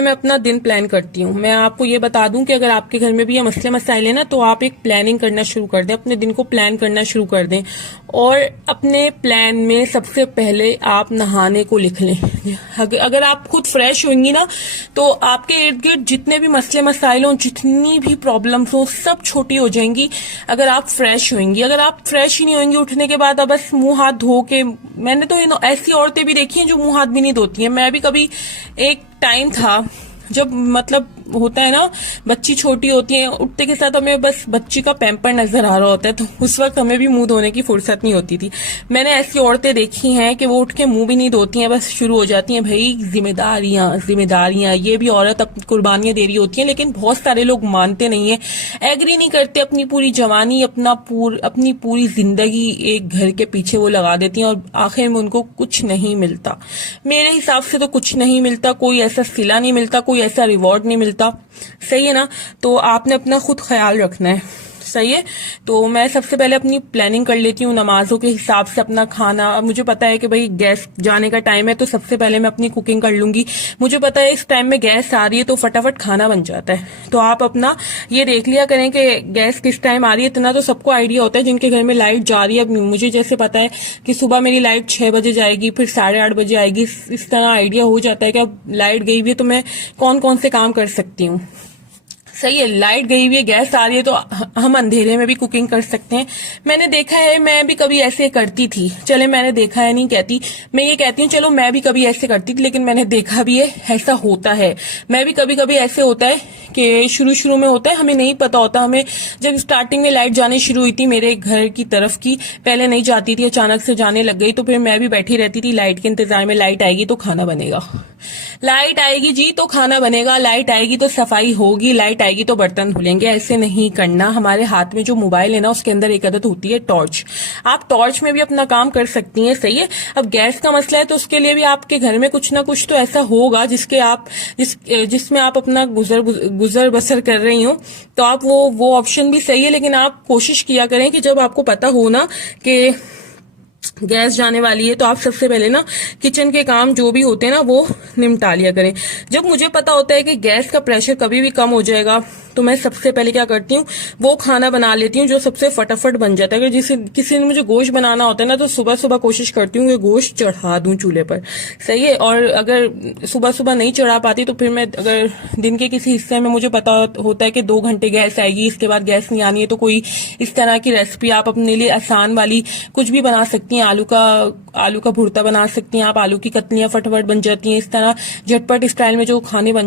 मैं अपना दिन प्लान करती हूँ। मैं आपको ये बता दूं कि अगर आपके घर में भी ये मसले मसाइल है ना, तो आप एक प्लानिंग करना शुरू कर दें, अपने दिन को प्लान करना शुरू कर दें। और अपने प्लान में सबसे पहले आप नहाने को लिख लें। अगर आप खुद फ्रेश होंगी ना, तो आपके इर्द गिर्द जितने भी मसले मसाइल हों, जितनी भी प्रॉब्लम्स हों, सब छोटी हो जाएंगी अगर आप फ्रेश होंगी। अगर आप फ्रेश ही नहीं होंगी उठने के बाद, अब बस मुंह हाथ धो के, मैंने तो ऐसी औरतें भी देखी हैं जो मुंह हाथ भी नहीं धोती हैं। मैं भी कभी, एक टाइम था जब मतलब होता है ना, बच्ची छोटी होती है, उठते के साथ हमें बस बच्ची का पैम्पर नजर आ रहा होता है, तो उस वक्त हमें भी मुंह धोने की फुर्सत नहीं होती थी। मैंने ऐसी औरतें देखी हैं कि वो उठ के मुंह भी नहीं धोती हैं, बस शुरू हो जाती हैं, भाई जिम्मेदारियां जिम्मेदारियां, ये भी औरत अपनी कुर्बानियां दे रही होती हैं। लेकिन बहुत सारे लोग मानते नहीं है, एग्री नहीं करते, अपनी पूरी जवानी, अपनी पूरी जिंदगी एक घर के पीछे वो लगा देती हैं, और आखिर में उनको कुछ नहीं मिलता। मेरे हिसाब से तो कुछ नहीं मिलता, कोई ऐसा सिला नहीं मिलता, कोई ऐसा रिवॉर्ड नहीं मिलता। सही है ना? तो आपने अपना खुद ख्याल रखना है। सही है। तो मैं सबसे पहले अपनी प्लानिंग कर लेती हूँ नमाजों के हिसाब से, अपना खाना। अब मुझे पता है कि भाई गैस जाने का टाइम है, तो सबसे पहले मैं अपनी कुकिंग कर लूंगी। मुझे पता है इस टाइम में गैस आ रही है तो फटाफट खाना बन जाता है। तो आप अपना ये देख लिया करें कि गैस किस टाइम आ रही है। इतना तो सबको आइडिया होता है जिनके घर में लाइट जा रही है। अब मुझे जैसे पता है कि सुबह मेरी लाइट 6 बजे जाएगी, फिर 8:30 बजे आएगी, इस तरह आइडिया हो जाता है कि अब लाइट गई हुई है तो मैं कौन कौन से काम कर सकती हूँ। सही है। लाइट गई हुई है, गैस आ रही है, तो हम अंधेरे में भी कुकिंग कर सकते हैं। मैंने देखा है, मैं भी कभी ऐसे करती थी। चले, मैंने देखा है नहीं कहती, मैं ये कहती हूँ चलो मैं भी कभी ऐसे करती थी, लेकिन मैंने देखा भी है ऐसा होता है। मैं भी कभी कभी ऐसे होता है कि शुरू शुरू में होता है, हमें नहीं पता होता। हमें जब स्टार्टिंग में लाइट जानी शुरू हुई थी मेरे घर की तरफ की, पहले नहीं जाती थी, अचानक से जाने लग गई, तो फिर मैं भी बैठी रहती थी लाइट के इंतजार में। लाइट आएगी तो खाना बनेगा, लाइट आएगी जी तो खाना बनेगा, लाइट आएगी तो सफाई होगी, लाइट आएगी तो बर्तन धुलेंगे। ऐसे नहीं करना। हमारे हाथ में जो मोबाइल है ना, उसके अंदर एक आदत होती है टॉर्च। आप टॉर्च में भी अपना काम कर सकती हैं। सही है। अब गैस का मसला है तो उसके लिए भी आपके घर में कुछ ना कुछ तो ऐसा होगा जिसमें आप अपना गुजर बसर कर रही हो। तो आप वो ऑप्शन भी सही है, लेकिन आप कोशिश किया करें कि जब आपको पता हो ना कि गैस जाने वाली है, तो आप सबसे पहले ना किचन के काम जो भी होते हैं ना वो निपटा लिया करें। जब मुझे पता होता है कि गैस का प्रेशर कभी भी कम हो जाएगा, तो मैं सबसे पहले क्या करती हूँ, वो खाना बना लेती हूँ जो सबसे फटाफट बन जाता है। अगर किसी ने मुझे गोश्त बनाना होता है ना, तो सुबह सुबह कोशिश करती हूँ कि गोश्त चढ़ा दूं चूल्हे पर। सही है। और अगर सुबह सुबह नहीं चढ़ा पाती, तो फिर मैं, अगर दिन के किसी हिस्से में मुझे पता होता है कि 2 घंटे गैस आएगी, इसके बाद गैस नहीं आनी है, तो कोई इस तरह की रेसिपी आप अपने लिए आसान वाली कुछ भी बना सकती हैं। आलू का भुर्ता बना सकती हैं आप, आलू की कतलियां फटाफट बन जाती हैं। इस तरह झटपट स्टाइल में जो खाने बन